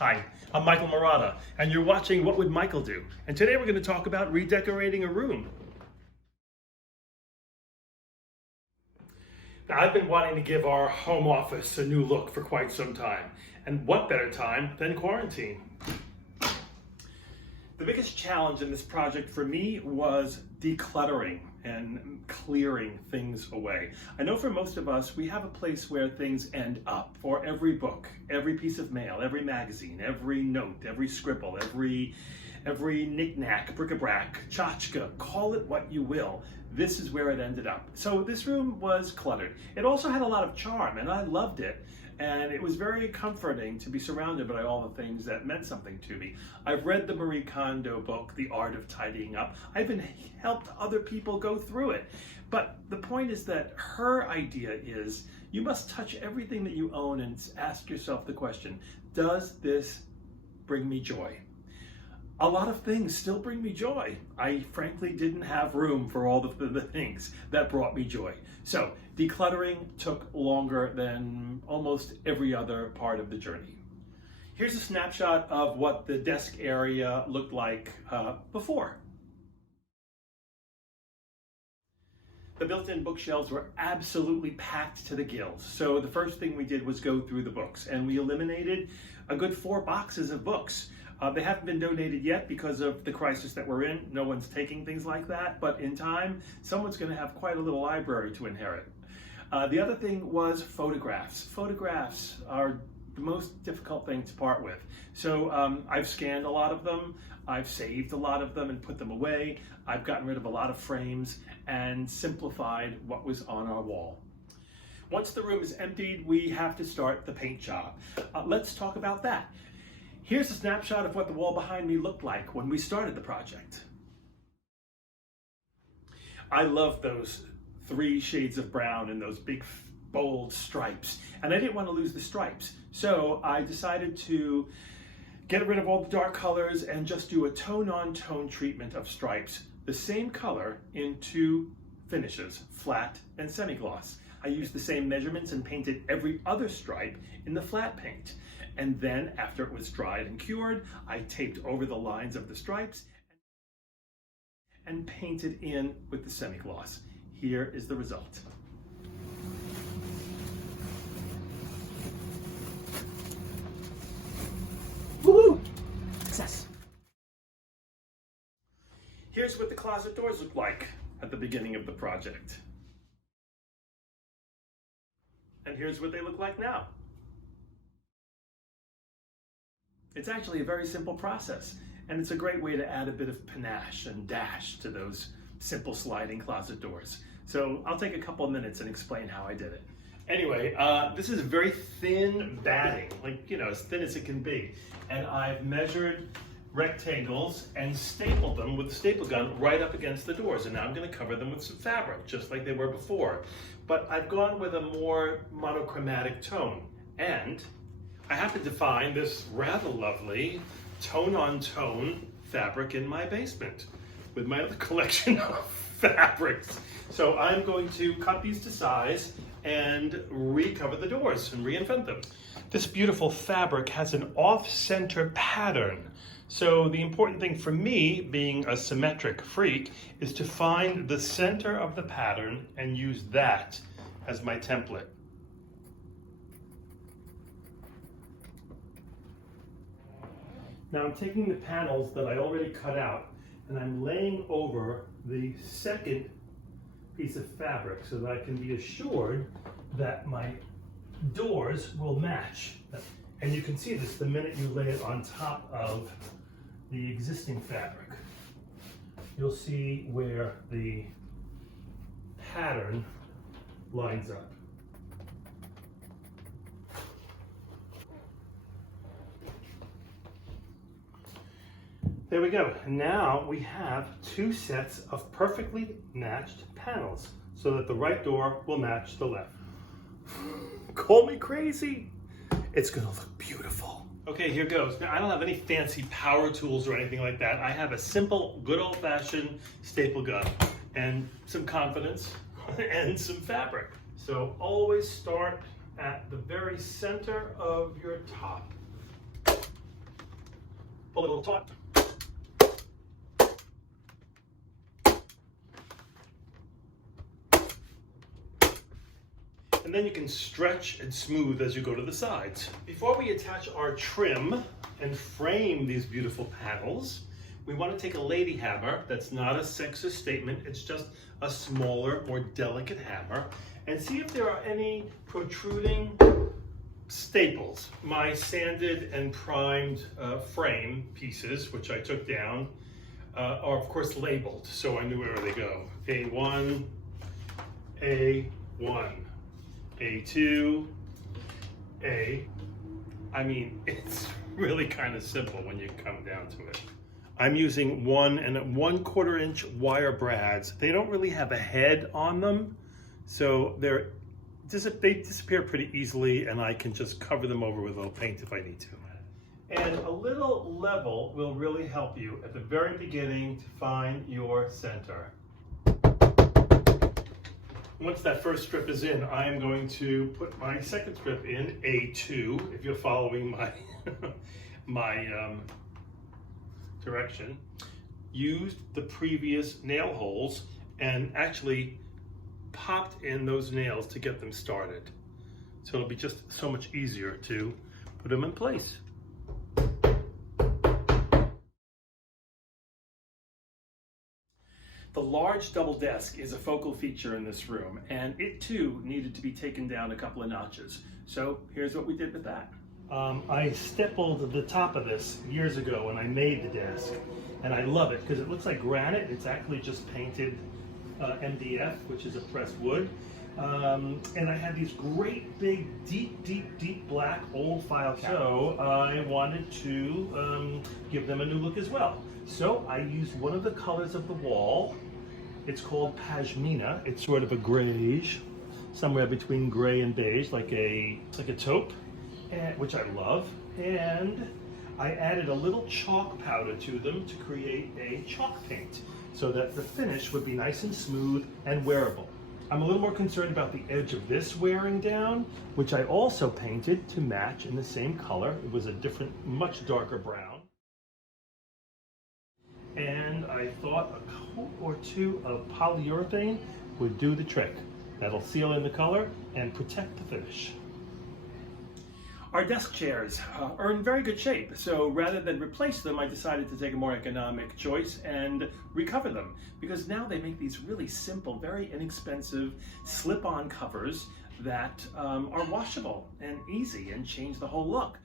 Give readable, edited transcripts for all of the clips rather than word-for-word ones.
Hi, I'm Michael Murata, and you're watching What Would Michael Do? And today we're going to talk about redecorating a room. Now, I've been wanting to give our home office a new look for quite some time, and what better time than quarantine? The biggest challenge in this project for me was decluttering and clearing things away. I know for most of us, we have a place where things end up. For every book, every piece of mail, every magazine, every note, every scribble, every knick-knack, bric-a-brac, tchotchke, call it what you will. This is where it ended up. So this room was cluttered. It also had a lot of charm, and I loved it. And it was very comforting to be surrounded by all the things that meant something to me. I've read the Marie Kondo book, The Art of Tidying Up. I've even helped other people go through it. But the point is that her idea is you must touch everything that you own and ask yourself the question, does this bring me joy? A lot of things still bring me joy. I frankly didn't have room for all the things that brought me joy. So decluttering took longer than almost every other part of the journey. Here's a snapshot of what the desk area looked like before. The built-in bookshelves were absolutely packed to the gills. So the first thing we did was go through the books, and we eliminated a good 4 boxes of books. They haven't been donated yet because of the crisis that we're in. No one's taking things like that, but in time, someone's going to have quite a little library to inherit. The other thing was photographs. Photographs are the most difficult thing to part with. So I've scanned a lot of them, I've saved a lot of them and put them away. I've gotten rid of a lot of frames and simplified what was on our wall. Once the room is emptied, we have to start the paint job. Let's talk about that. Here's a snapshot of what the wall behind me looked like when we started the project. I love those 3 shades of brown and those big bold stripes, and I didn't want to lose the stripes. So I decided to get rid of all the dark colors and just do a tone-on-tone treatment of stripes, the same color in 2 finishes, flat and semi-gloss. I used the same measurements and painted every other stripe in the flat paint. And then after it was dried and cured, I taped over the lines of the stripes and painted in with the semi-gloss. Here is the result. Woo! Success! Here's what the closet doors looked like at the beginning of the project. And here's what they look like now. It's actually a very simple process, and it's a great way to add a bit of panache and dash to those simple sliding closet doors. So I'll take a couple of minutes and explain how I did it. Anyway, this is very thin batting, like, as thin as it can be. And I've measured rectangles and stapled them with the staple gun right up against the doors. And now I'm going to cover them with some fabric, just like they were before. But I've gone with a more monochromatic tone. And I happened to find this rather lovely tone-on-tone fabric in my basement with my other collection of fabrics. So I'm going to cut these to size and recover the doors and reinvent them. This beautiful fabric has an off-center pattern. So the important thing for me, being a symmetric freak, is to find the center of the pattern and use that as my template. Now I'm taking the panels that I already cut out and I'm laying over the second piece of fabric so that I can be assured that my doors will match. And you can see this the minute you lay it on top of the existing fabric. You'll see where the pattern lines up. There we go. Now we have 2 sets of perfectly matched panels so that the right door will match the left. Call me crazy. It's gonna look beautiful. Okay, here goes. Now, I don't have any fancy power tools or anything like that. I have a simple, good old-fashioned staple gun and some confidence and some fabric. So always start at the very center of your top. pull it a little taut. And then you can stretch and smooth as you go to the sides. Before we attach our trim and frame these beautiful panels, we want to take a lady hammer that's not a sexist statement, it's just a smaller, more delicate hammer, and see if there are any protruding staples. My sanded and primed frame pieces, which I took down, are of course labeled, so I knew where they go. A1, A1. A2, A. I mean, it's really kind of simple when you come down to it. I'm using 1 1/4 inch wire brads. They don't really have a head on them, so they disappear pretty easily, and I can just cover them over with a little paint if I need to. And a little level will really help you at the very beginning to find your center. Once that first strip is in, I am going to put my second strip in, A2, if you're following my, direction. Used the previous nail holes and actually popped in those nails to get them started. So it'll be just so much easier to put them in place. The large double desk is a focal feature in this room, and it too needed to be taken down a couple of notches. So here's what we did with that. I stippled the top of this years ago when I made the desk, and I love it because it looks like granite. It's actually just painted MDF, which is a pressed wood. And I had these great big, deep black old file cabinets. So I wanted to give them a new look as well. So I used one of the colors of the wall. It's called pashmina. It's sort of a grayish, somewhere between gray and beige, like a taupe, which I love. And I added a little chalk powder to them to create a chalk paint so that the finish would be nice and smooth and wearable. I'm a little more concerned about the edge of this wearing down, which I also painted to match in the same color. It was a different, much darker brown. And I thought a coat or two of polyurethane would do the trick. That'll seal in the color and protect the finish. Our desk chairs are in very good shape, so rather than replace them, I decided to take a more economic choice and recover them, because now they make these really simple, very inexpensive slip-on covers that are washable and easy and change the whole look.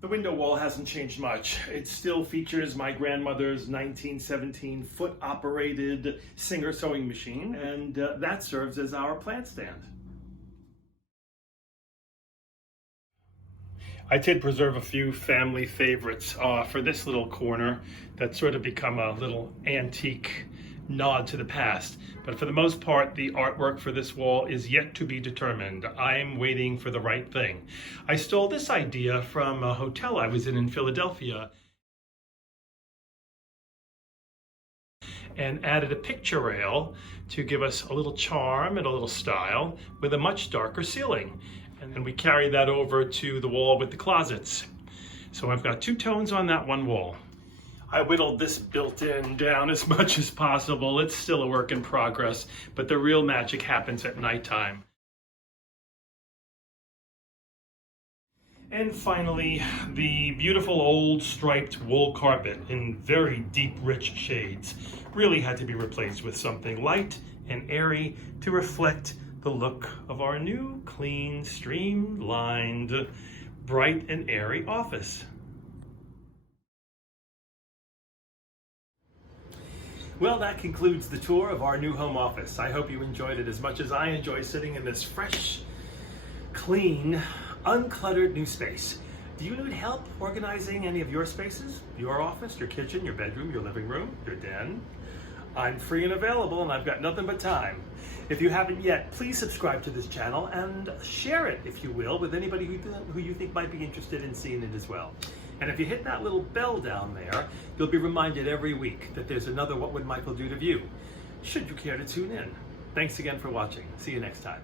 The window wall hasn't changed much. It still features my grandmother's 1917 foot-operated Singer sewing machine, and that serves as our plant stand. I did preserve a few family favorites for this little corner that's sort of become a little antique nod to the past. But for the most part, the artwork for this wall is yet to be determined. I'm waiting for the right thing. I stole this idea from a hotel I was in Philadelphia and added a picture rail to give us a little charm and a little style with a much darker ceiling. And then we carried that over to the wall with the closets. So I've got two tones on that one wall. I whittled this built-in down as much as possible. It's still a work in progress, but the real magic happens at nighttime. And finally, the beautiful old striped wool carpet in very deep, rich shades really had to be replaced with something light and airy to reflect the look of our new, clean, streamlined, bright and airy office. Well, that concludes the tour of our new home office. I hope you enjoyed it as much as I enjoy sitting in this fresh, clean, uncluttered new space. Do you need help organizing any of your spaces? Your office, your kitchen, your bedroom, your living room, your den? I'm free and available, and I've got nothing but time. If you haven't yet, please subscribe to this channel and share it, if you will, with anybody who you think might be interested in seeing it as well. And if you hit that little bell down there, you'll be reminded every week that there's another What Would Michael Do to View, should you care to tune in. Thanks again for watching. See you next time.